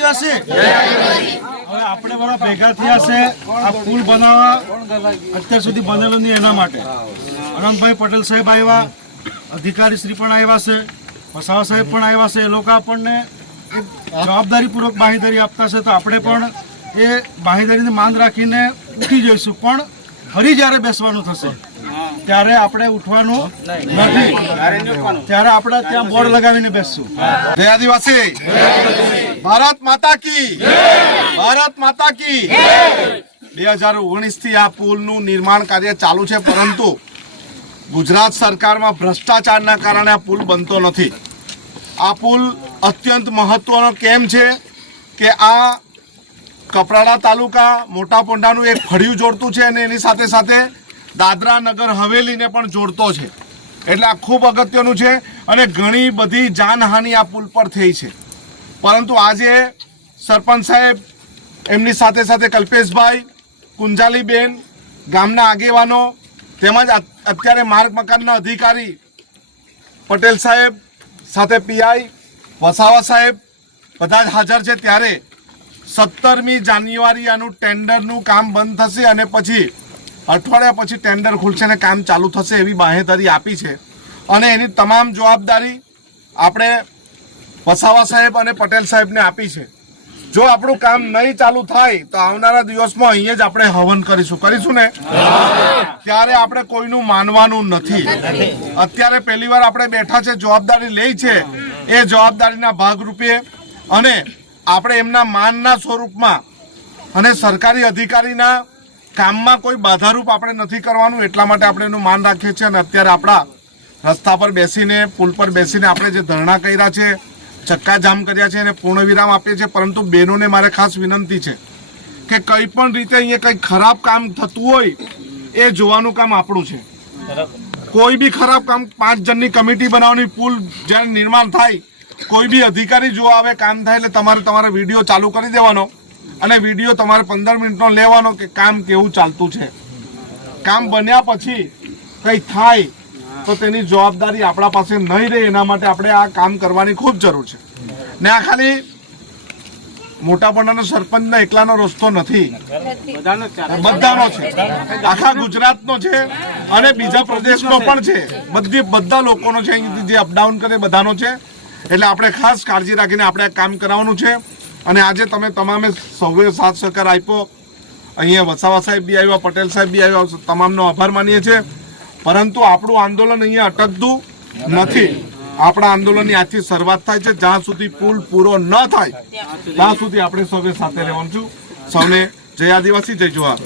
આદિવાસી? હવે આપણે બધા ભેગા થયા છે આ પુલ બનાવવા અત્યાર સુધી બનેલો નહીં એના માટે. અનંતભાઈ પટેલ સાહેબ આવ્યા અધિકારી શ્રી પણ આવ્યા છે વસાવા સાહેબ પણ આવ્યા છે એ લોકો આપણને જવાબદારીપૂર્વક બાંહેધરી આપતા છે. તો આપણે પણ એ બાંહેધરીને માન રાખીને ઉઠી જઈશું. પણ ફરી જ્યારે બેસવાનું થશે ત્યારે આપણે ઉઠવાનું નથી. ત્યારે આપણે ત્યાં બોર્ડ લગાવીને બેસશું. જય આદિવાસી. ભારત માતા કી ભારત માતા કી બે હજાર ઓગણીસથી આ પુલનું નિર્માણ કાર્ય ચાલુ છે પરંતુ ગુજરાત સરકારમાં ભ્રષ્ટાચારના કારણે આ પુલ બનતો નથી. આ પુલ અત્યંત મહત્વનો કેમ છે કે આ કપરાડા તાલુકા મોટા પોંડાનું એક ફળિયું જોડતું છે અને એની સાથે સાથે દાદરા નગર હવેલીને પણ જોડતો છે. એટલે આ ખૂબ અગત્યનું છે અને ઘણી બધી જાનહાનિ આ પુલ પર થઈ છે. પરંતુ આજે સરપંચ સાહેબ, એમની સાથે સાથે કલ્પેશભાઈ, કુંજાલીબેન, ગામના આગેવાનો તેમજ અત્યારે માર્ગ મકાનના અધિકારી પટેલ સાહેબ સાથે પીઆઈ વસાવા સાહેબ બધા જ હાજર છે. ત્યારે સત્તરમી જાન્યુઆરી આનું ટેન્ડરનું કામ બંધ થશે અને પછી અઠવાડિયા પછી ટેન્ડર ખુલશે અને કામ ચાલુ થશે એવી બાહેધરી આપી છે. અને એની તમામ જવાબદારી આપણે વસાવા સાહેબ અને પટેલ સાહેબને આપી છે. જો આપણું કામ નહીં ચાલુ થાય, તો આવનારા દિવસમાં અહીંયા જ આપણે હવન કરીશું. કરીશું ને? ત્યારે આપણે કોઈનું માનવાનું નથી. અત્યારે પહેલી વાર આપણે બેઠા છે, જવાબદારી લઈ છે. એ જવાબદારીના ભાગરૂપે અને આપણે એમના માનના સ્વરૂપમાં અને સરકારી અધિકારીના કામમાં કોઈ બાધારૂપ આપણે નથી કરવાનું, એટલા માટે આપણે એનું માન રાખીએ છીએ. અને અત્યારે આપણા રસ્તા પર બેસીને, પુલ પર બેસીને આપણે જે ધરણા કર્યા છે ચક્કાજામ કર્યા છે અને પૂર્ણ વિરામ આપીએ છીએ, પરંતુ બહેનોને મારે ખાસ વિનંતી છે કે કંઈ પણ રીતે અહીંયા કંઈ ખરાબ કામ થતું હોય, એ જોવાનું કામ આપણું છે. કોઈ બી ખરાબ કામ પાંચ જણની કમિટી બનાવવાની, પુલ જ્યારે નિર્માણ થાય, કોઈ બી અધિકારી જોવા આવે, કામ થાય એટલે તમારે તમારે વીડિયો ચાલુ કરી દેવાનો અને વીડિયો તમારે પંદર મિનિટનો લેવાનો કે કામ કેવું ચાલતું છે. કામ બન્યા પછી કંઈ થાય તો તેની જવાબદારી આપણા પાસે નહીં રહે એના માટે આપણે આ કામ કરવાની ખૂબ જરૂર છે. ને આ ખાલી મોટાપણાના સરપંચના એકલાનો રસ્તો નથી. બધાનો છે. આખા ગુજરાતનો છે અને બીજા પ્રદેશનો પણ છે. બધી બધા લોકોનો છે અહીંથી જે અપડાઉન કરે બધાનો છે. એટલે આપણે ખાસ કાળજી રાખીને આપણે આ કામ કરાવવાનું છે. અને આજે તમે તમામે સૌએ સાથ સહકાર આપ્યો. અહીંયા વસાવા સાહેબ બી આવ્યા પટેલ સાહેબ બી આવ્યા તમામનો આભાર માનીએ છીએ. પરંતુ આપણું આંદોલન અહીંયા અટકતું નથી. આપણા આંદોલનની આજથી શરૂઆત થાય છે. જ્યાં સુધી પુલ પૂરો ન થાય, ત્યાં સુધી આપણે સૌએ સાથે રહેવાનું છું. સૌને જય આદિવાસી, જય જોહાર.